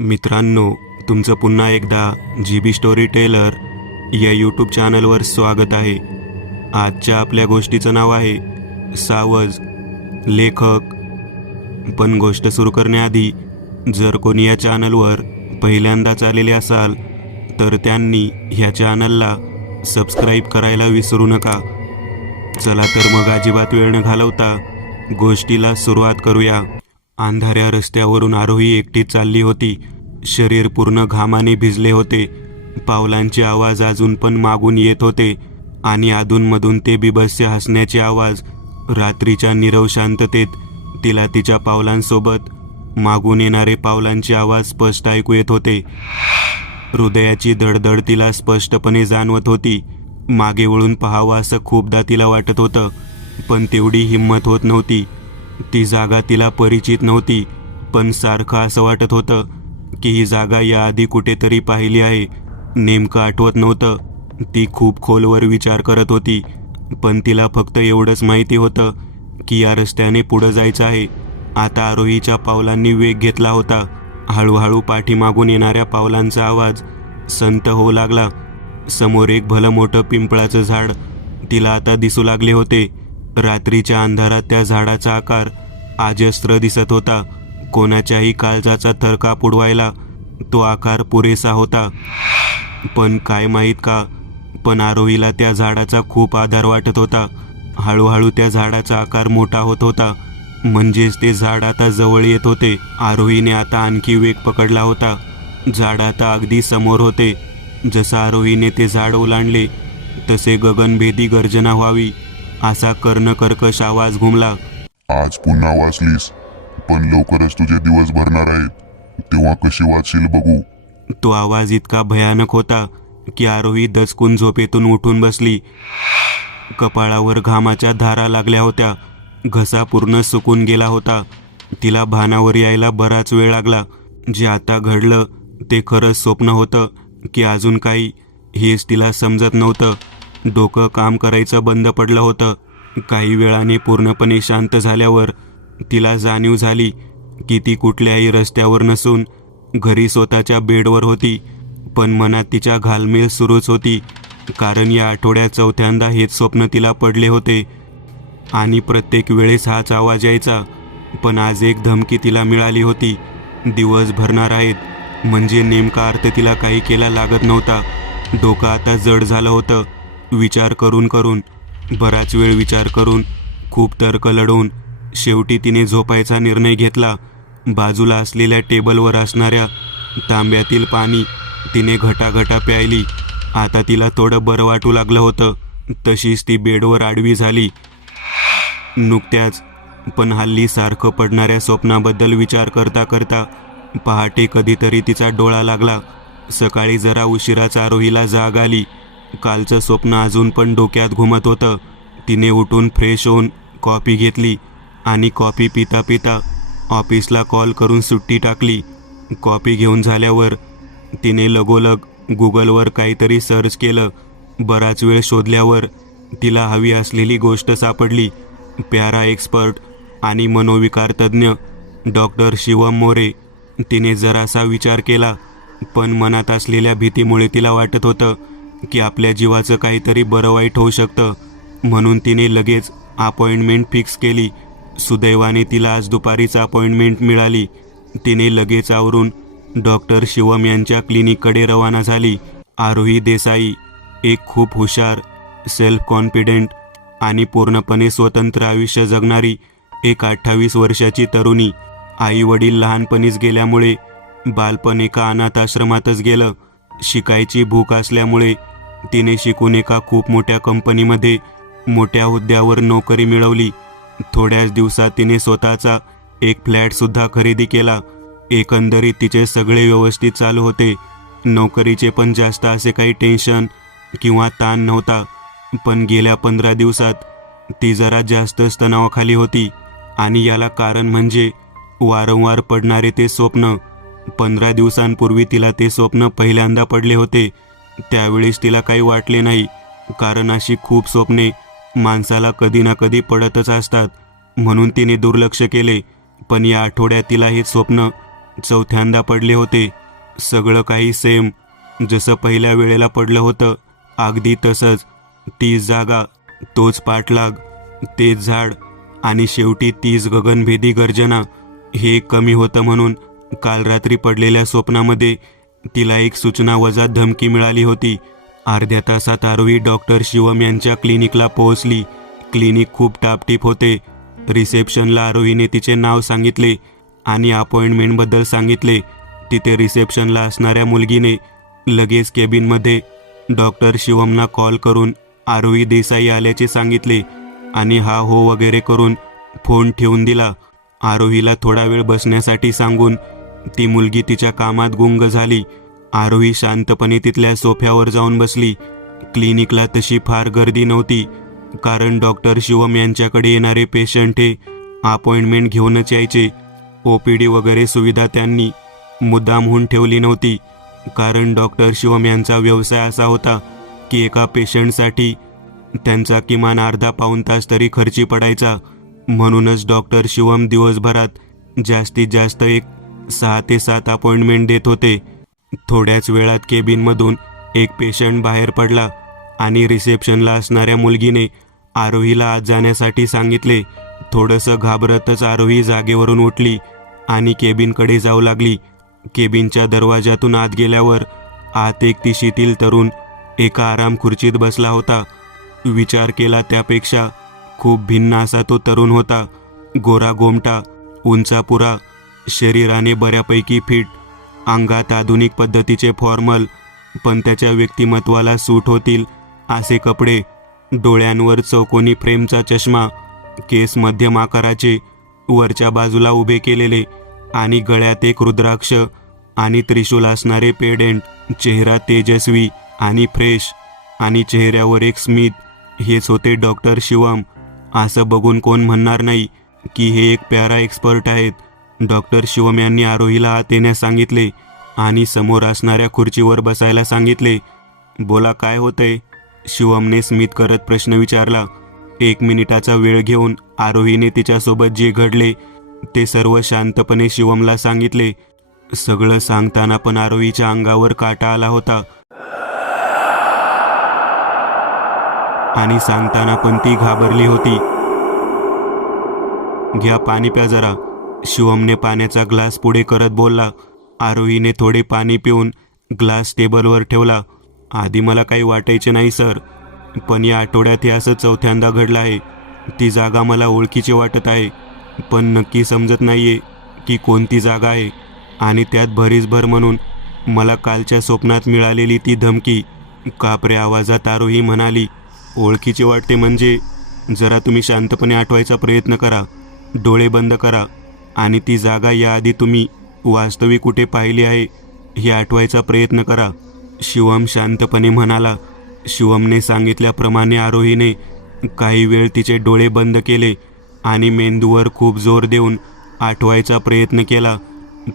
मित्रांनो, तुमचं पुन्हा एकदा GB स्टोरी टेलर या यूट्यूब चॅनलवर स्वागत आहे. आजच्या आपल्या गोष्टीचं नाव आहे सावज. लेखक. पण गोष्ट सुरू करण्याआधी जर कोणी या चॅनलवर पहिल्यांदाच आलेले असाल तर त्यांनी ह्या चॅनलला सबस्क्राईब करायला विसरू नका. चला तर मग अजिबात वेळ न घालवता गोष्टीला सुरुवात करूया. अंधाऱ्या रस्त्यावरून आरोही एकटीच चालली होती. शरीर पूर्ण घामाने भिजले होते. पावलांचे आवाज अजून पण मागून येत होते आणि अधूनमधून ते बिभत्स हसण्याचे आवाज. रात्रीच्या नीरव शांततेत तिला तिच्या पावलांसोबत मागून येणारे पावलांचे आवाज स्पष्ट ऐकू येत होते. हृदयाची धडधड तिला स्पष्टपणे जाणवत होती. मागे वळून पाहावं असं खूपदा तिला वाटत होतं, पण तेवढी हिंमत होत नव्हती. ती जागा तिला परिचित नव्हती, पण सारखं असं वाटत होतं की ही जागा याआधी कुठेतरी पाहिली आहे. नेमकं आठवत नव्हतं. ती खूप खोलवर विचार करत होती, पण तिला फक्त एवढंच माहिती होतं की या रस्त्याने पुढं जायचं आहे. आता आरोहीच्या पावलांनी वेग घेतला होता. हळूहळू पाठीमागून येणाऱ्या पावलांचा आवाज संत होऊ लागला. समोर एक भलं मोठं पिंपळाचं झाड तिला आता दिसू लागले होते. रात्रीच्या अंधारात त्या झाडाचा आकार अजस्त्र दिसत होता. कोणाच्याही काळजाचा थरकाप उडवायला तो आकार पुरेसा होता. पण काय माहीत का, पण आरोहीला त्या झाडाचा खूप आधार वाटत होता. हळूहळू त्या झाडाचा आकार मोठा होत होता. म्हणजेच ते झाड आता जवळ येत होते. आरोहीने आता आणखी वेग पकडला होता. झाड आता अगदी समोर होते. जसं आरोहीने ते झाड ओलांडले तसे गगनभेदी गर्जना व्हावी असा कर्णकर्कश आवाज घुमला. आज पुन्हा वाचलीस, पण लवकरच तुझे दिवस भरणार आहेत. तेव्हा कशी वाचशील बघू. तो आवाज इतका भयानक होता की आरोही दचकून झोपेतून उठून बसली. कपाळावर घामाच्या धारा लागल्या होत्या. घसा पूर्ण सुकून गेला होता. तिला भानावर यायला बराच वेळ लागला. जे आता घडलं ते खरंच स्वप्न होतं की अजून काही, हेच तिला समजत नव्हतं. डोकं काम करायचं बंद पडलं होतं. काही वेळाने पूर्णपणे शांत झाल्यावर तिला जाणीव झाली की ती कुठल्याही रस्त्यावर नसून घरी स्वतःच्या बेडवर होती. पण मनात तिच्या घालमेल सुरूच होती, कारण या आठवड्यात चौथ्यांदा हेच स्वप्न तिला पडले होते आणि प्रत्येक वेळेस हाच आवाज यायचा. पण आज एक धमकी तिला मिळाली होती. दिवस भरणार आहेत. म्हणजे नेमका अर्थ तिला काही केला लागत नव्हता. डोकं आता जड झालं होतं. विचार करून करून, बराच वेळ विचार करून, खूप तर्क लढवून शेवटी तिने झोपायचा निर्णय घेतला. बाजूला असलेल्या टेबलवर असणाऱ्या तांब्यातील पाणी तिने घटाघटा प्यायली. आता तिला थोडं बरं वाटू लागलं होतं. तशीच ती बेडवर आडवी झाली. नुकत्याच पण हल्ली सारखं पडणाऱ्या स्वप्नाबद्दल विचार करता करता पहाटे कधीतरी तिचा डोळा लागला. सकाळी जरा उशिराच आरोहीला जाग आली. कालचं स्वप्न अजून पण डोक्यात घुमत होतं. तिने उठून फ्रेश होऊन कॉफी घेतली आणि कॉफी पिता पिता ऑफिसला कॉल करून सुट्टी टाकली. कॉफी घेऊन झाल्यावर तिने लगोलग गुगलवर काहीतरी सर्च केलं. बराच वेळ शोधल्यावर तिला हवी असलेली गोष्ट सापडली. पॅरा एक्सपर्ट आणि मनोविकार तज्ज्ञ डॉक्टर शिवम मोरे. तिने जरासा विचार केला, पण मनात असलेल्या भीतीमुळे तिला वाटत होतं की आपल्या जीवाचं काहीतरी बरं वाईट होऊ शकतं. म्हणून तिने लगेच अपॉइंटमेंट फिक्स केली. सुदैवाने तिला आज दुपारीच अपॉइंटमेंट मिळाली. तिने लगेच आवरून डॉक्टर शिवम यांच्या क्लिनिककडे रवाना झाली. आरोही देसाई एक खूप हुशार, सेल्फ कॉन्फिडेंट आणि पूर्णपणे स्वतंत्र आयुष्य जगणारी एक 28 वर्षाची तरुणी. आई वडील लहानपणीच गेल्यामुळे बालपण एका अनाथ आश्रमातच गेलं. शिकायची भूक असल्यामुळे तिने शिकून एका खूप मोठ्या कंपनीमध्ये मोठ्या हुद्द्यावर नोकरी मिळवली. थोड्याच दिवसात तिने स्वतःचा एक फ्लॅटसुद्धा खरेदी केला. एकंदरीत तिचे सगळे व्यवस्थित चालू होते. नोकरीचे पण जास्त असे काही टेन्शन किंवा ताण नव्हता. पण गेल्या 15 दिवसात ती जरा जास्तच तणावाखाली होती आणि याला कारण म्हणजे वारंवार पडणारे ते स्वप्न. 15 दिवसांपूर्वी तिला ते स्वप्न पहिल्यांदा पडले होते. त्यावेळेस तिला काही वाटले नाही, कारण अशी खूप स्वप्ने माणसाला कधी ना कधी पडतच असतात, म्हणून तिने दुर्लक्ष केले. पण या आठवड्यात तिला हे स्वप्न चौथ्यांदा पडले होते. सगळं काही सेम, जसं पहिल्या वेळेला पडलं होतं अगदी तसंच. तीच जागा, तोच पाठलाग, तेच झाड आणि शेवटी तीच गगनभेदी गर्जना. हे कमी होतं म्हणून काल रात्री पडलेल्या स्वप्नामध्ये तिला एक सूचना वजा धमकी मिळाली होती. अर्ध्या तासात आरोही डॉक्टर शिवम यांच्या क्लिनिकला पोहोचली. क्लिनिक खूप टापटीप होते. रिसेप्शनला आरोहीने तिचे नाव सांगितले आणि अपॉइंटमेंटबद्दल सांगितले. तिथे रिसेप्शनला असणाऱ्या मुलगीने लगेच केबिनमध्ये डॉक्टर शिवमना कॉल करून आरोही देसाई आल्याचे सांगितले आणि हा हो वगैरे करून फोन ठेवून दिला. आरोहीला थोडा वेळ बसण्यासाठी सांगून ती मुलगी तिच्या कामात गुंग झाली. आरोही शांतपणे तिथल्या सोफ्यावर जाऊन बसली. क्लिनिकला तशी फार गर्दी नव्हती, कारण डॉक्टर शिवम यांच्याकडे येणारे पेशंट हे अपॉइंटमेंट घेऊनच यायचे. OPD वगैरे सुविधा त्यांनी मुद्दामहून ठेवली नव्हती, कारण डॉक्टर शिवम यांचा व्यवसाय असा होता की एका पेशंटसाठी त्यांचा किमान अर्धा पाऊण तास तरी खर्ची पडायचा. म्हणूनच डॉक्टर शिवम दिवसभरात जास्तीत जास्त 6 ते 7 अपॉइंटमेंट देत होते. थोड्याच वेळात केबिनमधून एक पेशंट बाहेर पडला आणि रिसेप्शनला असणाऱ्या मुलगीने आरोहीला आत जाण्यासाठी सांगितले. थोडंसं घाबरतच आरोही जागेवरून उठली आणि केबिनकडे जाऊ लागली. केबिनच्या दरवाजातून आत गेल्यावर आत एक तिशीतील तरुण एका आराम खुर्चीत बसला होता. विचार केला त्यापेक्षा खूप भिन्न असा तो तरुण होता. गोरा गोमटा, उंचापुरा, शरीराने बऱ्यापैकी फिट, अंगात आधुनिक पद्धतीचे फॉर्मल पण त्याच्या व्यक्तिमत्वाला सूट होतील असे कपडे, डोळ्यांवर चौकोनी फ्रेमचा चष्मा, केस मध्यम आकाराचे वरच्या बाजूला उभे केलेले आणि गळ्यात एक रुद्राक्ष आणि त्रिशूल असणारे पेडेंट. चेहरा तेजस्वी आणि फ्रेश आणि चेहऱ्यावर एक स्मित. हेच होते डॉक्टर शिवम. असं बघून कोण म्हणणार नाही की हे एक पॅरा एक्सपर्ट आहेत. डॉक्टर शिवम यांनी आरोहीला आत येण्यास सांगितले आणि समोर असणाऱ्या खुर्चीवर बसायला सांगितले. बोला, काय होतंय? शिवमने स्मित करत प्रश्न विचारला. 1 मिनिटाचा वेळ घेऊन आरोहीने तिच्यासोबत जे घडले ते सर्व शांतपणे शिवमला सांगितले. सगळं सांगताना पण आरोहीच्या अंगावर काटा आला होता आणि सांगताना पण ती घाबरली होती. घ्या, पाणी प्या जरा. शिवमने पाण्याचा ग्लास पुढे करत बोलला. आरोहीने थोडे पाणी पिऊन ग्लास टेबलवर ठेवला. आधी मला काही वाटायचे नाही सर, पण या आठवड्यात हे असं 4थ्यांदा घडलं आहे. ती जागा मला ओळखीची वाटत आहे, पण नक्की समजत नाहीये की कोणती जागा आहे. आणि त्यात भरीसभर म्हणून मला कालच्या स्वप्नात मिळालेली ती धमकी. कापरे आवाजात आरोही म्हणाली. ओळखीची वाटते म्हणजे? जरा तुम्ही शांतपणे आठवायचा प्रयत्न करा. डोळे बंद करा आणि ती जागा याआधी तुम्ही वास्तविक कुठे पाहिली आहे हे आठवायचा प्रयत्न करा. शिवम शांतपणे म्हणाला. शिवमने सांगितल्याप्रमाणे आरोहीने काही वेळ तिचे डोळे बंद केले आणि मेंदूवर खूप जोर देऊन आठवायचा प्रयत्न केला,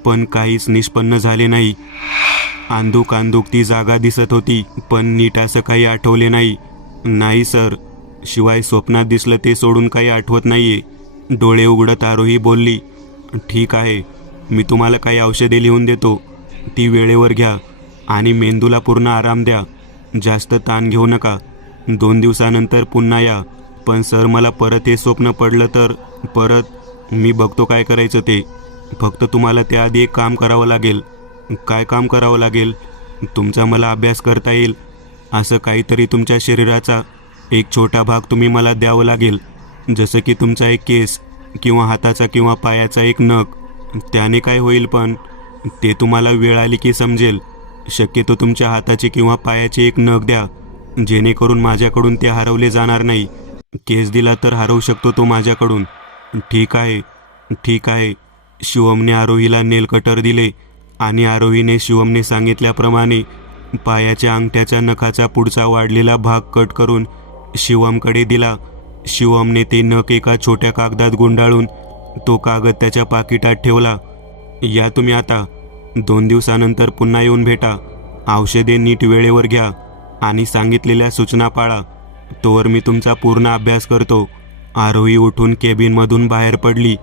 पण काहीच निष्पन्न झाले नाही. आंदूक आंदूक ती जागा दिसत होती, पण नीट असं काही आठवले नाही. नाही सर, शिवाय स्वप्नात दिसलं ते सोडून काही आठवत नाहीये. डोळे उघडत आरोही बोलली. ठीक आहे, मी तुम्हाला काही औषधे लिहून देतो. ती वेळेवर घ्या आणि मेंदूला पूर्ण आराम द्या. जास्त ताण घेऊ नका. 2 दिवसानंतर पुन्हा या. पण सर, मला परत हे स्वप्न पडलं तर? परत मी बघतो काय करायचं ते. फक्त तुम्हाला त्याआधी एक काम करावं लागेल. काय काम करावं लागेल? तुमचा मला अभ्यास करता येईल असं काहीतरी तुमच्या शरीराचा एक छोटा भाग तुम्ही मला द्यावं लागेल. जसं की तुमचा एक केस किंवा हाताचा किंवा पायाचा एक नख. त्याने काय होईल पण ते तुम्हाला वेळ आली की समजेल. शक्यतो तुमच्या हाताचे किंवा पायाचे एक नख द्या, जेणेकरून माझ्याकडून ते हरवले जाणार नाही. केस दिला तर हरवू शकतो तो माझ्याकडून. ठीक आहे, ठीक आहे. शिवमने आरोहीला नेल कटर दिले आणि आरोहीने शिवमने सांगितल्याप्रमाणे पायाच्या अंगठ्याच्या नखाचा पुढचा वाढलेला भाग कट करून शिवमकडे दिला. शिवमने ते नख एका छोट्या कागदात गुंडाळून तो कागद त्याच्या पाकिटात ठेवला. या तुम्ही आता. 2 दिवसानंतर पुन्हा येऊन भेटा. औषधे नीट वेळेवर घ्या आणि सांगितलेल्या सूचना पाळा. तोवर मी तुमचा पूर्ण अभ्यास करतो. आरोही उठून केबिनमधून बाहेर पडली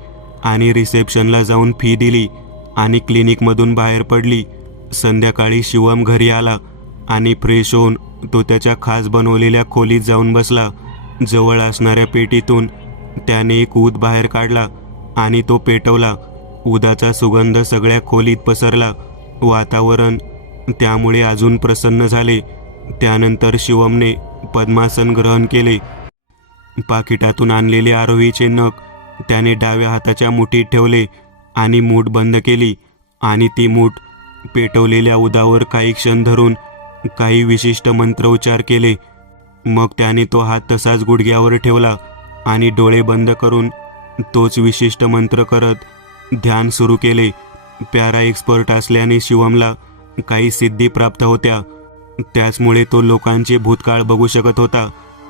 आणि रिसेप्शनला जाऊन फी दिली आणि क्लिनिकमधून बाहेर पडली. संध्याकाळी शिवम घरी आला आणि फ्रेश होऊन तो त्याच्या खास बनवलेल्या खोलीत जाऊन बसला. जवळ असणाऱ्या पेटीतून त्याने एक ऊद बाहेर काढला आणि तो पेटवला. उदाचा सुगंध सगळ्या खोलीत पसरला. वातावरण त्यामुळे अजून प्रसन्न झाले. त्यानंतर शिवमने पद्मासन ग्रहण केले. पाकिटातून आणलेले आरोहीचे नख त्याने डाव्या हाताच्या मुठीत ठेवले आणि मूठ बंद केली आणि ती मूठ पेटवलेल्या उदावर काही क्षण धरून काही विशिष्ट मंत्रोच्चार केले. मग त्याने तो हात तसाच गुडघ्यावर ठेवला आणि डोळे बंद करून तोच विशिष्ट मंत्र करत ध्यान सुरू केले. पॅरा एक्सपर्ट असल्याने शिवमला काही सिद्धी प्राप्त होत्या. त्याचमुळे तो लोकांचे भूतकाळ बघू शकत होता.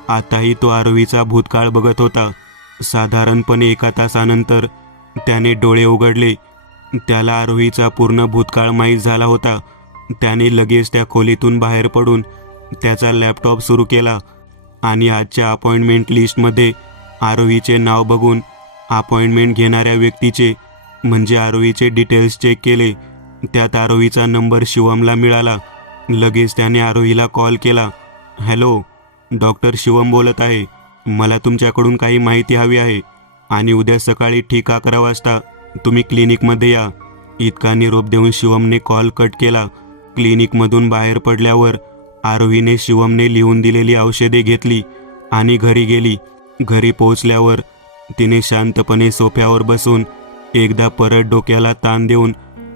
आताही तो आरोहीचा भूतकाळ बघत होता. साधारणपणे 1 तासानंतर त्याने डोळे उघडले. त्याला आरोहीचा पूर्ण भूतकाळ माहीत झाला होता. त्याने लगेच त्या खोलीतून बाहेर पडून त्याचा लॅपटॉप सुरू केला आणि आजच्या अपॉइंटमेंट लिस्टमध्ये आरोहीचे नाव बघून अपॉइंटमेंट घेणाऱ्या व्यक्तीचे म्हणजे आरोहीचे डिटेल्स चेक केले. त्यात आरोहीचा नंबर शिवमला मिळाला. लगेच त्याने आरोहीला कॉल केला. हॅलो, डॉक्टर शिवम बोलत आहे. मला तुमच्याकडून काही माहिती हवी आहे आणि उद्या सकाळी ठीक 11 वाजता तुम्ही क्लिनिकमध्ये या. इतका निरोप देऊन शिवमने कॉल कट केला. क्लिनिकमधून बाहेर पडल्यावर आरोहीने शिवमने लिहून दिलेली औषधे घेतली आणि घरी गेली. घरी पोहोचल्यावर तिने शांतपणे सोफ्यावर बसून एकदा परत डोक्याला ताण देऊन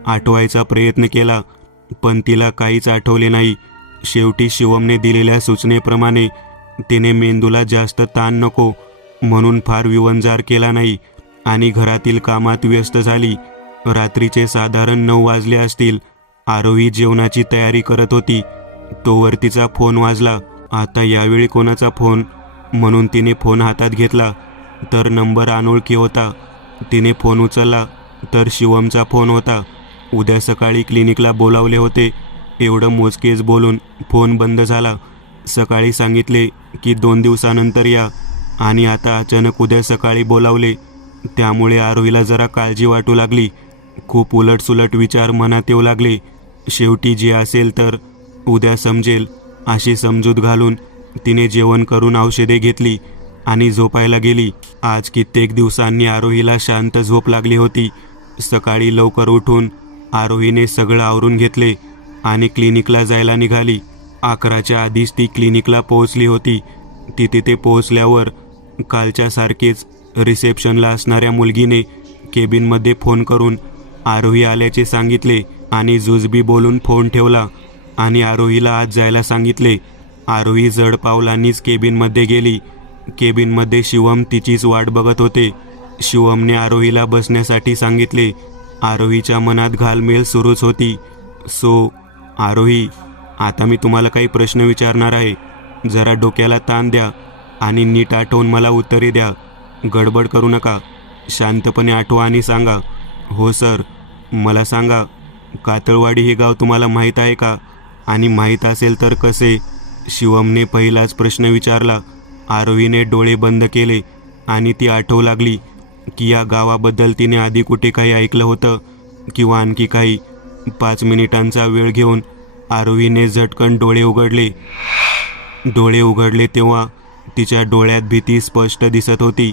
आठवायचा प्रयत्न केला, पण तिला काहीच आठवले नाही. शेवटी शिवमने दिलेल्या सूचनेप्रमाणे तिने मेंदूला जास्त ताण नको म्हणून फार विवंजार केला नाही आणि घरातील कामात व्यस्त झाली. रात्रीचे साधारण 9 वाजले असतील. आरोही जेवणाची तयारी करत होती. तोवर तिचा फोन वाजला. आता यावेळी कोणाचा फोन म्हणून तिने फोन हातात घेतला तर नंबर अनोळखी होता. तिने फोन उचलला तर शिवमचा फोन होता. उद्या सकाळी क्लिनिकला बोलावले होते एवढं मोजकेच बोलून फोन बंद झाला. सकाळी सांगितले की 2 दिवसानंतर या आणि आता अचानक उद्या सकाळी बोलावले. त्यामुळे आरोहीला जरा काळजी वाटू लागली. खूप उलटसुलट विचार मनात येऊ लागले. शेवटी जे असेल तर उद्या समजेल अशी समजूत घालून तिने जेवण करून औषधे घेतली आणि झोपायला गेली. आज कित्येक दिवसांनी आरोहीला शांत झोप लागली होती. सकाळी लवकर उठून आरोहीने सगळं आवरून घेतले आणि क्लिनिकला जायला निघाली. 11च्या आधीच ती क्लिनिकला पोहोचली होती. ती तिथे पोहोचल्यावर कालच्या सारखेच रिसेप्शनला असणाऱ्या मुलगीने केबिनमध्ये फोन करून आरोही आल्याचे सांगितले आणि जुजबी बोलून फोन ठेवला आणि आरोहीला आत जायला सांगितले. आरोही जड पावलांनीच केबिनमध्ये गेली. केबिनमध्ये शिवम तिचीच वाट बघत होते. शिवमने आरोहीला बसण्यासाठी सांगितले. आरोहीच्या मनात घालमेल सुरूच होती. सो आरोही, आता मी तुम्हाला काही प्रश्न विचारणार आहे. जरा डोक्याला ताण द्या आणि नीट आठवून मला उत्तरे द्या. गडबड करू नका. शांतपणे आठवा आणि सांगा. हो सर. मला सांगा, कातळवाडी हे गाव तुम्हाला माहीत आहे का आणि माहीत असेल तर कसे? शिवमने पहिलाच प्रश्न विचारला. आरोहीने डोळे बंद केले आणि ती आठवू लागली की या गावाबद्दल तिने आधी कुठे काही ऐकलं होतं किंवा आणखी काही. 5 मिनिटांचा वेळ घेऊन आरोहीने झटकन डोळे उघडले. डोळे उघडले तेव्हा तिच्या डोळ्यात भीती स्पष्ट दिसत होती.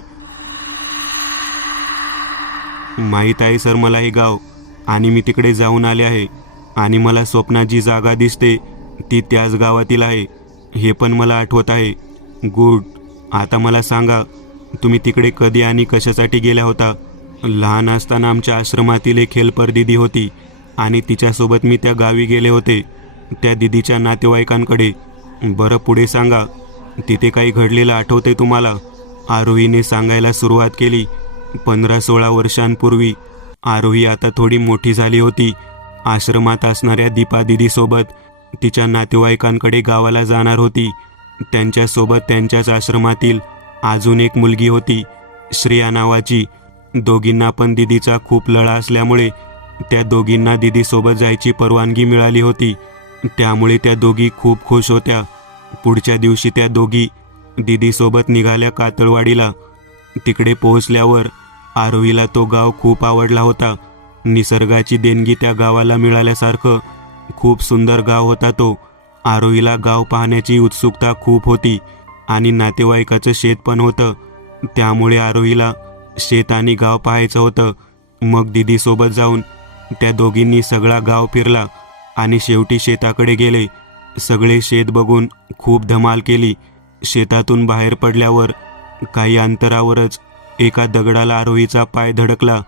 माहीत आहे सर मला हे गाव आणि मी तिकडे जाऊन आले आहे आणि मला स्वप्नात जी जागा दिसते ती त्याच गावातील आहे हे पण मला आठवत आहे. गुड. आता मला सांगा, तुम्ही तिकडे कधी आणि कशासाठी गेल्या होता? लहान असताना आमच्या आश्रमातील एक हेल्पर दिदी होती आणि तिच्यासोबत मी त्या गावी गेले होते, त्या दिदीच्या नातेवाईकांकडे. बरं, पुढे सांगा. तिथे काही घडलेलं आठवते तुम्हाला? आरोहीने सांगायला सुरुवात केली. 15-16 वर्षांपूर्वी आरोही आता थोडी मोठी झाली होती. आश्रमात असणाऱ्या दीपा दिदीसोबत तिच्या नातेवाईकांकडे गावाला जाणार होती. त्यांच्यासोबत त्यांच्याच आश्रमातील अजून एक मुलगी होती, श्रेया नावाची. दोघींना पण दिदीचा खूप लळा असल्यामुळे त्या दोघींना दिदीसोबत जायची परवानगी मिळाली होती. त्यामुळे त्या दोघी खूप खुश होत्या. पुढच्या दिवशी त्या दोघी दिदीसोबत निघाल्या कातळवाडीला. तिकडे पोहोचल्यावर आरोहीला तो गाव खूप आवडला होता. निसर्गाची देणगी त्या गावाला मिळाल्यासारखं खूप सुंदर गाव होता तो. आरोहीला गाव पाहण्याची उत्सुकता खूप होती आणि नातेवाईकाचं शेत पण होतं, त्यामुळे आरोहीला शेत आणि गाव पाहायचं होतं. मग दीदीसोबत जाऊन त्या दोघींनी सगळा गाव फिरला आणि शेवटी शेताकडे गेले. सगळे शेत बघून खूप धमाल केली. शेतातून बाहेर पडल्यावर काही अंतरावरच एका दगडाला आरोहीचा पाय धडकला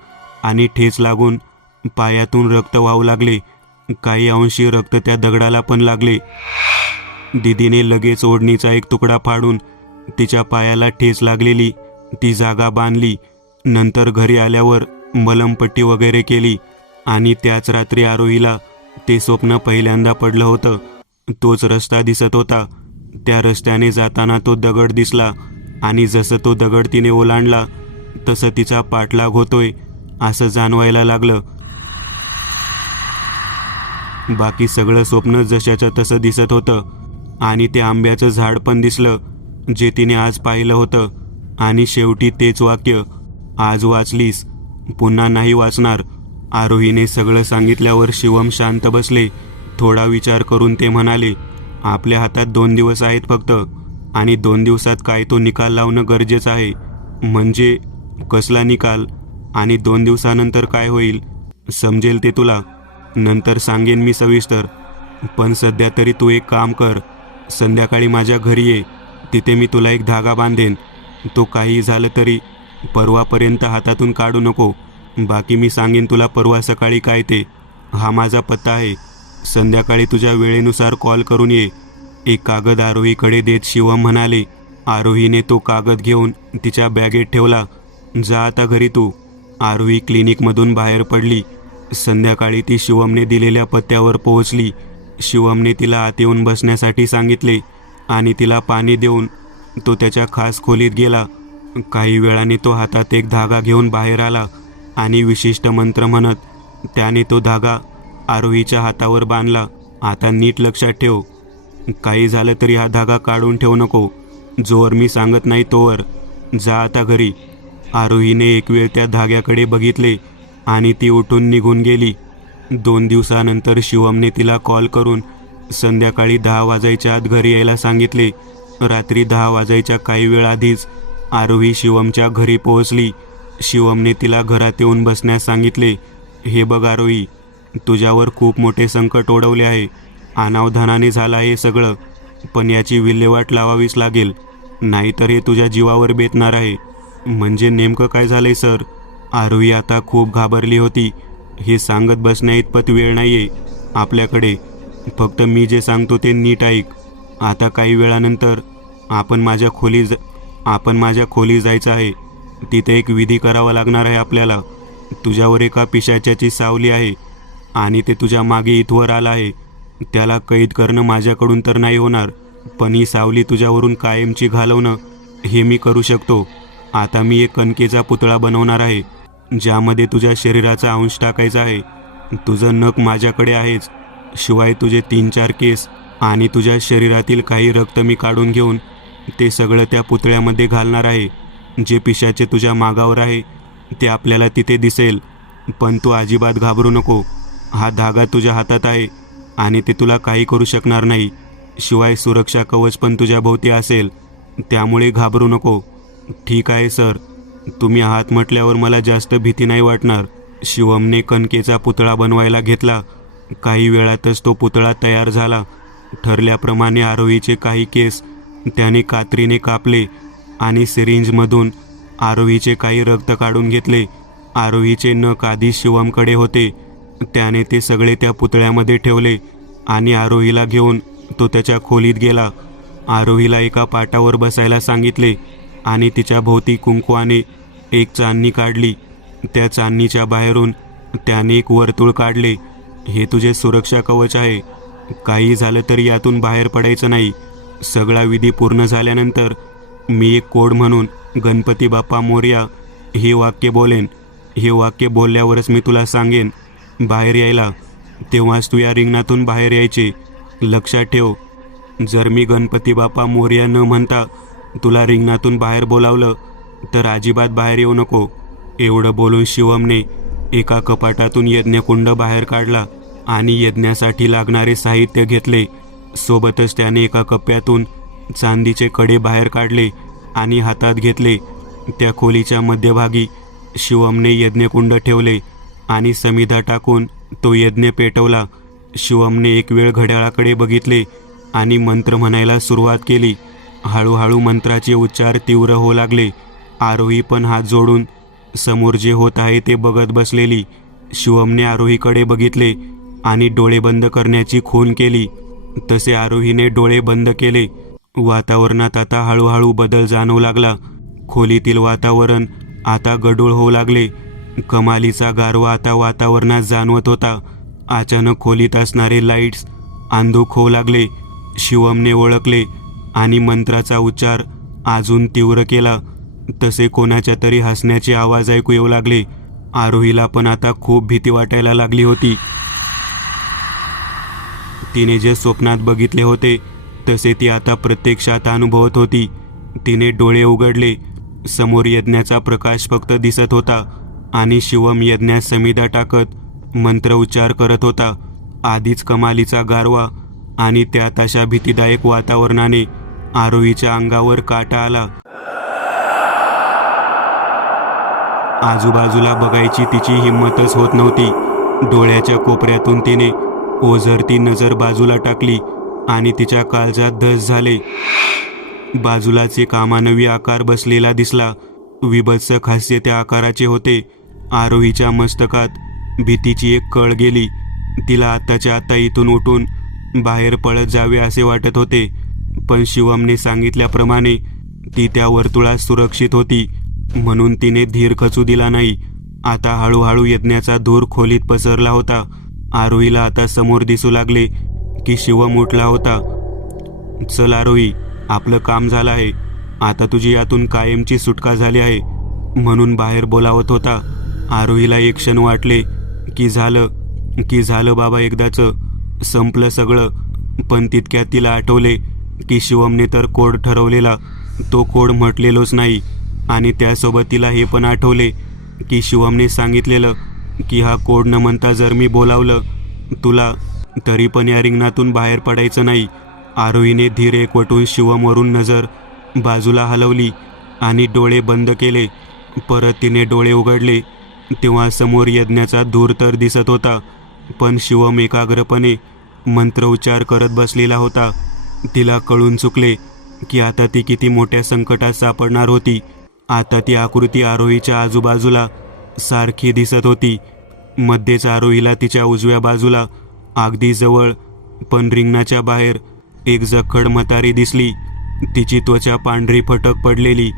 आणि ठेच लागून पायातून रक्त वाहू लागले. काही अंशी रक्त त्या दगडाला पण लागले. दीदीने लगेच ओढणीचा एक तुकडा फाडून तिच्या पायाला ठेच लागलेली ती जागा बांधली. नंतर घरी आल्यावर मलमपट्टी वगैरे केली आणि त्याच रात्री आरोहीला ते स्वप्न पहिल्यांदा पडलं होतं. तोच रस्ता दिसत होता. त्या रस्त्याने जाताना तो दगड दिसला आणि जसं तो दगड तिने ओलांडला तसं तिचा पाठलाग होतोय असं जाणवायला लागलं. बाकी सगळं स्वप्न जशाच्या तसं दिसत होतं आणि ते आंब्याचं झाड पण दिसलं जे तिने आज पाहिलं होतं. आणि शेवटी तेच वाक्य, आज वाचलीस, पुन्हा नाही वाचणार. आरोहीने सगळं सांगितल्यावर शिवम शांत बसले. थोडा विचार करून ते म्हणाले, आपल्या हातात 2 दिवस आहेत फक्त, आणि 2 दिवसात काय तो निकाल लावणं गरजेचं आहे. म्हणजे कसला निकाल? आणि 2 दिवसानंतर काय होईल समजेल ते तुला. नंतर सांगेन मी सविस्तर. पण सध्या तरी तू एक काम कर, संध्याकाळी माझ्या घरी ये. तिथे मी तुला एक धागा बांधेन. तो काही झालं तरी परवापर्यंत हातातून काढू नको. बाकी मी सांगेन तुला परवा सकाळी काय ते. हा माझा पत्ता आहे. संध्याकाळी तुझ्या वेळेनुसार कॉल करून ये. एक कागद आरोहीकडे देत शिवम म्हणाले. आरोहीने तो कागद घेऊन तिच्या बॅगेत ठेवला. जा आता घरी तू. आरोही क्लिनिकमधून बाहेर पडली. संध्याकाळी ती शिवमने दिलेल्या पत्त्यावर पोहोचली. शिवमने तिला आत येऊन बसण्यासाठी सांगितले आणि तिला पाणी देऊन तो त्याच्या खास खोलीत गेला. काही वेळाने तो हातात एक धागा घेऊन बाहेर आला आणि विशिष्ट मंत्र म्हणत त्याने तो धागा आरोहीच्या हातावर बांधला. आता नीट लक्षात ठेव, काही झालं तरी हा धागा काढून ठेवू नको. जोवर मी सांगत नाही तोवर. जा आता घरी. आरोहीने एक वेळ त्या धाग्याकडे बघितले आणि ती उठून निघून गेली. 2 दिवसानंतर शिवमने तिला कॉल करून संध्याकाळी 10 वाजायच्या आत घरी यायला सांगितले. रात्री 10 वाजायच्या काही वेळ आधीच आरोही शिवमच्या घरी पोहोचली. शिवमने तिला घरात येऊन बसण्यास सांगितले. हे बघ आरोही, तुझ्यावर खूप मोठे संकट ओढवले आहे. अनावधानाने झालं आहे सगळं, पण याची विल्हेवाट लावावीच लागेल, नाहीतर हे तुझ्या जीवावर बेतणार आहे. म्हणजे नेमकं काय झालंय सर? आरोही आता खूप घाबरली होती. हे सांगत बसण्या इतपत वेळ नाहीये आपल्याकडे. फक्त मी जे सांगतो ते नीट ऐक. आता काही वेळानंतर आपण माझ्या खोली जायचं आहे. तिथे एक विधी करावा लागणार आहे आपल्याला. तुझ्यावर एका पिशाच्याची सावली आहे आणि ते तुझ्या मागे इथवर आलं आहे. त्याला कैद करणं माझ्याकडून तर नाही होणार, पण ही सावली तुझ्यावरून कायमची घालवणं हे मी करू शकतो. आता मी एक कणकेचा पुतळा बनवणार आहे ज्यामध्ये तुझ्या शरीराचा अंश टाकायचा आहे. तुझं नख माझ्याकडे आहेच, शिवाय तुझे 3-4 केस आणि तुझ्या शरीरातील काही रक्त मी काढून घेऊन ते सगळं त्या पुतळ्यामध्ये घालणार आहे. जे पिशाचे तुझ्या मागावर आहे ते आपल्याला तिथे दिसेल. पण तू अजिबात घाबरू नको. हा धागा तुझ्या हातात आहे आणि ते तुला काही करू शकणार नाही. शिवाय सुरक्षा कवच पण तुझ्या भोवती असेल, त्यामुळे घाबरू नको. ठीक आहे सर, तुम्ही आहात म्हटल्यावर मला जास्त भीती नाही वाटणार. शिवमने कणकेचा पुतळा बनवायला घेतला. काही वेळातच तो पुतळा तयार झाला. ठरल्याप्रमाणे आरोहीचे काही केस त्याने कात्रीने कापले आणि सिरिंजमधून आरोहीचे काही रक्त काढून घेतले. आरोहीचे नख आधी शिवमकडे होते. त्याने ते सगळे त्या पुतळ्यामध्ये ठेवले आणि आरोहीला घेऊन तो त्याच्या खोलीत गेला. आरोहीला एका पाटावर बसायला सांगितले आणि तिच्या भोवती कुंकवाने एक चांदणी काढली. त्या चांदणीच्या बाहेरून त्याने एक वर्तुळ काढले. हे तुझे सुरक्षा कवच आहे. काही झालं तरी यातून बाहेर पडायचं नाही. सगळा विधी पूर्ण झाल्यानंतर मी एक कोड म्हणून गणपती बाप्पा मोरया हे वाक्य बोलेन. हे वाक्य बोलल्यावरच मी तुला सांगेन बाहेर यायला. तेव्हाच तू या रिंगणातून बाहेर यायचे. लक्षात ठेव, जर मी गणपती बाप्पा मोरया न म्हणता तुला रिंगणातून बाहेर बोलावलं तर अजिबात बाहेर येऊ नको. एवढं बोलून शिवमने एका कपाटातून यज्ञकुंड बाहेर काढला आणि यज्ञासाठी लागणारे साहित्य घेतले. सोबतच त्याने एका कप्प्यातून चांदीचे कडे बाहेर काढले आणि हातात घेतले. त्या खोलीच्या मध्यभागी शिवमने यज्ञकुंड ठेवले आणि समिधा टाकून तो यज्ञ पेटवला. शिवमने एक वेळ घड्याळाकडे बघितले आणि मंत्र म्हणायला सुरुवात केली. हळूहळू मंत्राचे उच्चार तीव्र होऊ लागले. आरोही पण हात जोडून समोर जे होत आहे ते बघत बसलेली. शिवमने आरोहीकडे बघितले आणि डोळे बंद करण्याची खूण केली. तसे आरोहीने डोळे बंद केले. वातावरणात आता हळूहळू बदल जाणवू लागला. खोलीतील वातावरण आता गढूळ होऊ लागले. कमालीचा गारवा आता वातावरणात जाणवत होता. अचानक खोलीत असणारे लाईट्स अंधुक होऊ लागले. शिवमने ओळखले आणि मंत्राचा उच्चार अजून तीव्र केला. तसे कोणाच्या तरी हसण्याचे आवाज ऐकू येऊ लागले. आरोहीला पण आता खूप भीती वाटायला लागली होती. तिने जे स्वप्नात बघितले होते तसे ती आता प्रत्यक्षात अनुभवत होती. तिने डोळे उघडले. समोर यज्ञाचा प्रकाश फक्त दिसत होता आणि शिवम यज्ञात समिधा टाकत मंत्र उच्चार करत होता. आधीच कमालीचा गारवा आणि त्यात अशा भीतीदायक वातावरणाने आरोहीच्या अंगावर काटा आला. आजूबाजूला बघायची तिची हिंमतच होत नव्हती. डोळ्याच्या कोपऱ्यातून तिने ओझरती नजर बाजूला टाकली आणि तिच्या काळजात धस झाले. बाजूलाच एक अमानवी आकार बसलेला दिसला. विभत्स हास्य त्या आकाराचे होते. आरोहीच्या मस्तकात भीतीची एक कळ गेली. तिला आत्ताच्या आता इथून उठून बाहेर पळत जावे असे वाटत होते. पण शिवमने सांगितल्याप्रमाणे ती त्या वर्तुळात सुरक्षित होती म्हणून तिने धीर खचू दिला नाही. आता हळूहळू यज्ञाचा धूर खोलीत पसरला होता. आरोहीला आता समोर दिसू लागले की शिवम उठला होता. चल आरोही, आपलं काम झालं आहे. आता तुझी यातून कायमची सुटका झाली आहे म्हणून बाहेर बोलावत होता. आरोहीला एक क्षण वाटले की झालं बाबा, एकदाचं संपलं सगळं. पण तितक्यात तिला आठवले की शिवमने तर कोड ठरवलेला, तो कोड म्हटलेलोच नाही. आणि त्यासोबत तिला हे पण आठवले की शिवमने सांगितलेलं की हा कोड न म्हणता जर मी बोलावलं तुला तरी पण या रिंगणातून बाहेर पडायचं नाही. आरोहीने धीर एकवटून शिवमवरून नजर बाजूला हलवली आणि डोळे बंद केले. परत तिने डोळे उघडले तेव्हा समोर यज्ञाचा धूर तर दिसत होता, पण शिवम एकाग्रपणे मंत्रोच्चार करत बसलेला होता. तिला कळून चुकले की आता ती किती मोठ्या संकटात सापडणार होती. आता ती आकृती आरोहीच्या आजूबाजूला सारखी दिसत होती. मध्येच आरोहीला तिच्या उजव्या बाजूला अगदी जवळ पण रिंगणाच्या बाहेर एक जखड म्हातारी दिसली. तिची त्वचा पांढरी फटक पडलेली,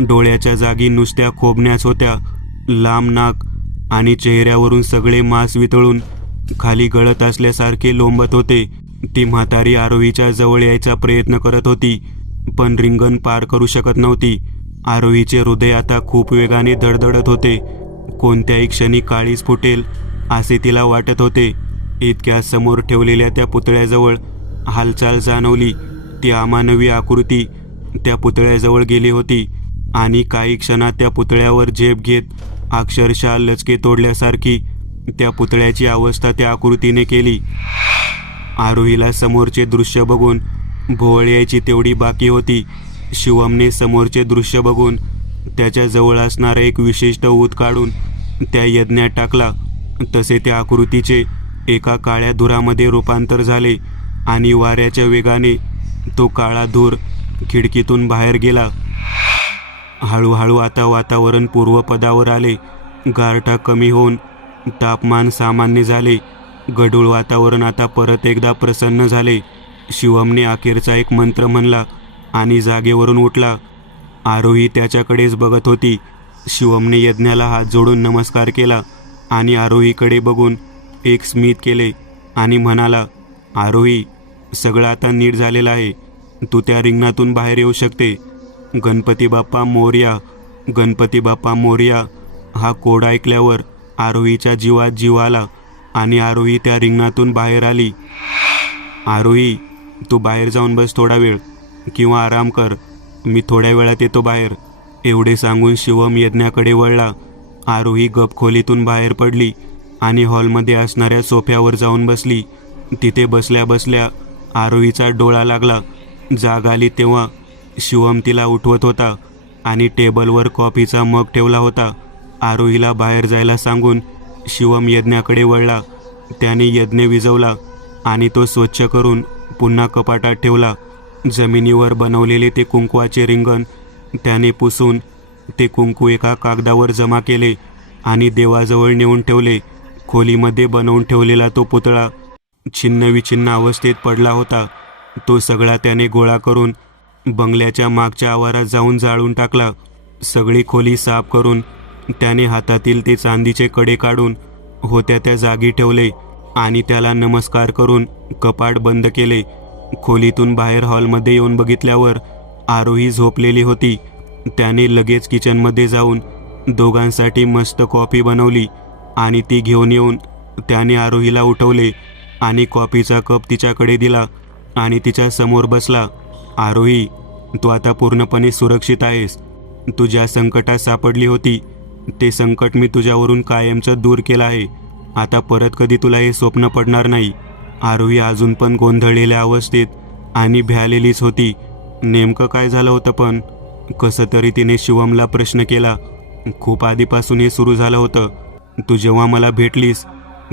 डोळ्याच्या जागी नुसत्या खोबण्याच होत्या. लांब नाक आणि चेहऱ्यावरून सगळे मांस वितळून खाली गळत असल्यासारखे लोंबत होते. ती म्हातारी आरोहीच्या जवळ यायचा प्रयत्न करत होती पण रिंगण पार करू शकत नव्हती. आरोहीचे हृदय आता खूप वेगाने धडधडत होते. कोणत्याही क्षणी काळीज फुटेल असे तिला वाटत होते. इतक्या समोर ठेवलेल्या त्या पुतळ्याजवळ हालचाल जाणवली. ती अमानवी आकृती त्या पुतळ्याजवळ गेली होती आणि काही क्षणात त्या पुतळ्यावर झेप घेत अक्षरशः लचके तोडल्यासारखी त्या पुतळ्याची अवस्था त्या आकृतीने केली. आरोहीला समोरचे दृश्य बघून भोवळ यायची तेवढी बाकी होती. शिवमने समोरचे दृश्य बघून त्याच्या जवळ असणारा एक विशिष्ट ऊत काढून त्या यज्ञात टाकला. तसे त्या आकृतीचे एका काळ्या धुरामध्ये रूपांतर झाले आणि वाऱ्याच्या वेगाने तो काळा धूर खिडकीतून बाहेर गेला. हळूहळू आता वातावरण पूर्वपदावर आले. गारठा कमी होऊन तापमान सामान्य झाले. गढूळ वातावरण आता परत एकदा प्रसन्न झाले. शिवमने अखेरचा एक मंत्र म्हणला आणि जागेवरून उठला. आरोही त्याच्याकडेच बघत होती. शिवमने यज्ञाला हात जोडून नमस्कार केला आणि आरोहीकडे बघून एक स्मित केले आणि म्हणाला, आरोही, सगळं आता नीट झालेलं आहे. तू त्या रिंगणातून बाहेर येऊ शकते. गणपती बाप्पा मोरया, गणपती बाप्पा मोरया. हा कोड ऐकल्यावर आरोहीच्या जीवात जीव आला आणि आरोही त्या रिंगणातून बाहेर आली. आरोही, तू बाहेर जाऊन बस थोडा वेळ किंवा आराम कर. मी थोड्या वेळात येतो बाहेर. एवढे सांगून शिवम यज्ञाकडे वळला आरोही गप खोलीतून बाहेर पडली आणि हॉलमध्ये असणाऱ्या सोफ्यावर जाऊन बसली. तिथे बसल्या बसल्या आरोहीचा डोळा लागला. जाग आली तेव्हा शिवम तिला उठवत होता आणि टेबलवर कॉफीचा मग ठेवला होता. आरोहीला बाहेर जायला सांगून शिवम यज्ञाकडे वळला. त्याने यज्ञ विझवला आणि तो स्वच्छ करून पुन्हा कपाटात ठेवला. जमिनीवर बनवलेले ते कुंकवाचे रिंगण त्याने पुसून ते कुंकू एका कागदावर जमा केले आणि देवाजवळ नेऊन ठेवले. खोलीमध्ये बनवून ठेवलेला तो पुतळा छिन्नविछिन्न अवस्थेत पडला होता. तो सगळा त्याने गोळा करून बंगल्याच्या मागच्या आवारात जाऊन जाळून टाकला. सगळी खोली साफ करून त्याने हातातील ते चांदीचे कडे काढून होत्या त्या जागी ठेवले आणि त्याला नमस्कार करून कपाट बंद केले. खोलीतून बाहेर हॉलमध्ये येऊन बघितल्यावर आरोही झोपलेली होती. त्याने लगेच किचनमध्ये जाऊन दोघांसाठी मस्त कॉफी बनवली आणि ती घेऊन येऊन त्याने आरोहीला उठवले आणि कॉफीचा कप तिच्याकडे दिला आणि तिच्या समोर बसला. आरोही, तू आता पूर्णपणे सुरक्षित आहेस. तू ज्या संकटात सापडली होती ते संकट मी तुझ्यावरून कायमचं दूर केलं आहे. आता परत कधी तुला हे स्वप्न पडणार नाही. आरोही अजून पण गोंधळलेल्या अवस्थेत आणि भ्यालेलीच होती. नेमकं काय झालं होतं पण? कसं तरी तिने शिवमला प्रश्न केला. खूप आधीपासून हे सुरू झालं होतं. तू जेव्हा मला भेटलीस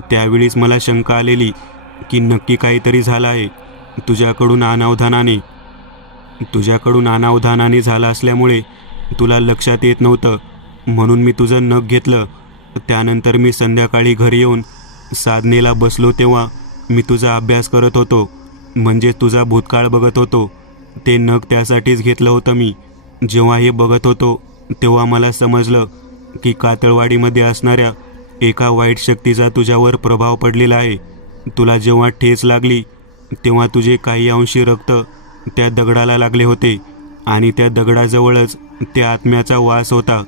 त्यावेळीच मला शंका आलेली की नक्की काहीतरी झालं आहे. तुझ्याकडून अनावधानाने झालं असल्यामुळे तुला लक्षात येत नव्हतं, म्हणून मी तुझं नख घेतलं. त्यानंतर मी संध्याकाळी घरी येऊन साधनेला बसलो तेव्हा मी तुझा अभ्यास करत होतो, म्हणजे तुझा भूतकाळ बघत होतो. ते नख त्यासाठीच घेतलं होतं मी. जेव्हा हे बघत होतो तेव्हा मला समजलं की कातळवाडीमध्ये असणाऱ्या एका वाईट शक्तीचा तुझ्यावर प्रभाव पडलेला आहे. तुला जेव्हा ठेच लागली तेव्हा तुझे काही अंशी रक्त त्या दगडाला लागले होते आणि त्या दगडाजवळच त्या आत्म्याचा वास होता.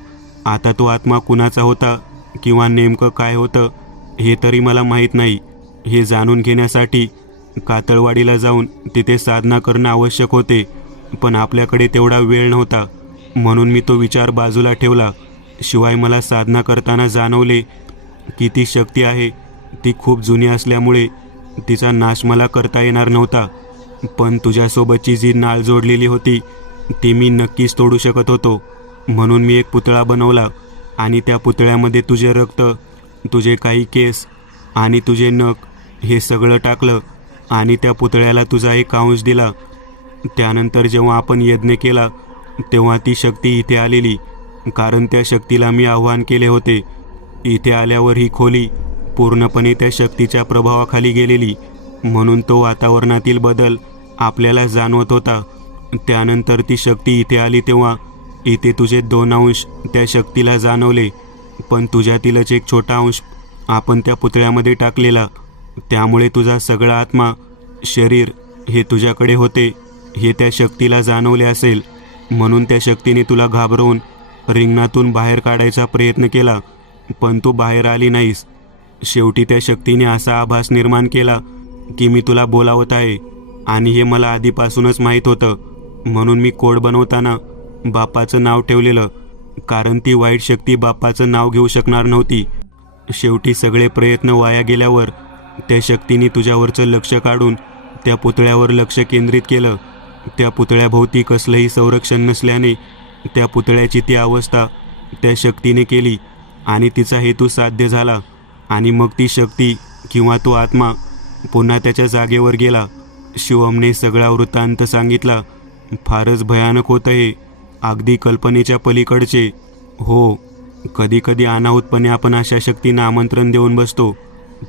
आता तो आत्मा कुणाचा होता किंवा नेमकं काय होतं हे तरी मला माहीत नाही. हे जाणून घेण्यासाठी कातळवाडीला जाऊन तिथे साधना करणं आवश्यक होते, पण आपल्याकडे तेवढा वेळ नव्हता, म्हणून मी तो विचार बाजूला ठेवला. शिवाय मला साधना करताना जाणवले की ती शक्ती आहे ती खूप जुनी असल्यामुळे तिचा नाश मला करता येणार नव्हता. पण तुझ्यासोबतची जी नाळ जोडलेली होती ती मी नक्कीच तोडू शकत होतो. म्हणून मी एक पुतळा बनवला आणि त्या पुतळ्यामध्ये तुझे रक्त, तुझे काही केस आणि तुझे नख हे सगळं टाकलं आणि त्या पुतळ्याला तुझा एक अंश दिला. त्यानंतर जेव्हा आपण यज्ञ केला तेव्हा ती शक्ती इथे आलेली, कारण त्या शक्तीला मी आव्हान केले होते. इथे आल्यावर ही खोली पूर्णपणे त्या शक्तीच्या प्रभावाखाली गेलेली, म्हणून तो वातावरणातील बदल आपल्याला जाणवत होता. त्यानंतर ती शक्ती इथे आली तेव्हा इथे तुझे 2 अंश त्या शक्तीला जाणवले, पण तुझ्यातीलच एक छोटा अंश आपण त्या पुतळ्यामध्ये टाकलेला. त्यामुळे तुझा सगळा आत्मा, शरीर हे तुझ्याकडे होते हे त्या शक्तीला जाणवले असेल, म्हणून त्या शक्तीने तुला घाबरवून रिंगणातून बाहेर काढायचा प्रयत्न केला, पण तू बाहेर आली नाहीस. शेवटी त्या शक्तीने असा आभास निर्माण केला की मी तुला बोलावत आहे, आणि हे मला आधीपासूनच माहीत होतं. म्हणून मी कोड बनवताना बाप्पाचं नाव ठेवलेलं, कारण ती वाईट शक्ती बाप्पाचं नाव घेऊ शकणार नव्हती. शेवटी सगळे प्रयत्न वाया गेल्यावर त्या शक्तीने तुझ्यावरचं लक्ष काढून त्या पुतळ्यावर लक्ष केंद्रित केलं. त्या पुतळ्याभोवती कसलंही संरक्षण नसल्याने त्या पुतळ्याची ती अवस्था त्या शक्तीने केली आणि तिचा हेतू साध्य झाला. आणि मग ती शक्ती किंवा तो आत्मा पुन्हा त्याच्या जागेवर गेला. शिवमने सगळा वृत्तांत सांगितला. फारच भयानक होतं हे, अगदी कल्पनेच्या पलीकडचे. हो, कधी कधी अनाहूतपणे आपण अशा शक्तींना आमंत्रण देऊन बसतो.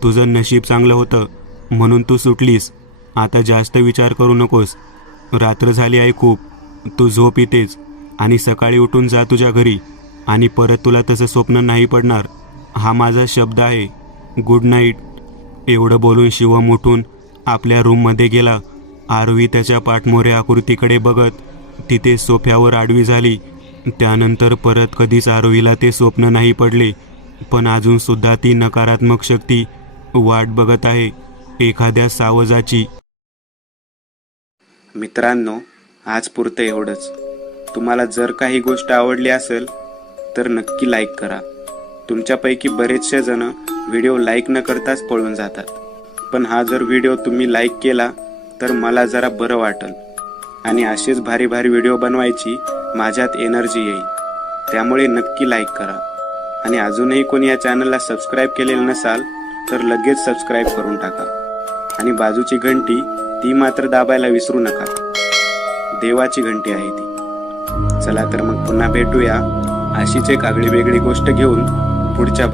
तुझं नशीब चांगलं होतं म्हणून तू सुटलीस. आता जास्त विचार करू नकोस. रात्र झाली आहे खूप. तू झोप इथेच आणि सकाळी उठून जा तुझ्या घरी, आणि परत तुला तसं स्वप्न नाही पडणार. हा माझा शब्द आहे. Good night. एवढं बोलून शिवम उठून आपल्या रूममध्ये गेला. आरोही त्याच्या पाठमोऱ्या आकृतीकडे बघत तिथे सोफ्यावर आडवी झाली. त्यानंतर परत कधीच आरोहीला ते स्वप्न नाही पडले, पण अजूनसुद्धा ती नकारात्मक शक्ती वाट बघत आहे एखाद्या सावजाची. मित्रांनो, आज पुरतं एवढंच. तुम्हाला जर काही गोष्ट आवडली असेल तर नक्की लाईक करा तुमच्यापैकी बरेचसे जण व्हिडिओ लाईक न करताच पळून जातात. पण हा जर व्हिडिओ तुम्ही लाईक केला तर मला जरा बरं वाटेल आणि असेच भारी भारी व्हिडिओ बनवायची माझ्यात एनर्जी येईल. त्यामुळे नक्की लाईक करा आणि अजूनही कोणी या चॅनलला सबस्क्राईब केलेलं नसाल तर लगेच सबस्क्राईब करून टाका आणि बाजूची घंटी ती मात्र दाबायला विसरू नका. देवाची घंटी आहे ती. चला तर मग पुन्हा भेटूया अशीच एक आगळी वेगळी गोष्ट घेऊन पुढच्या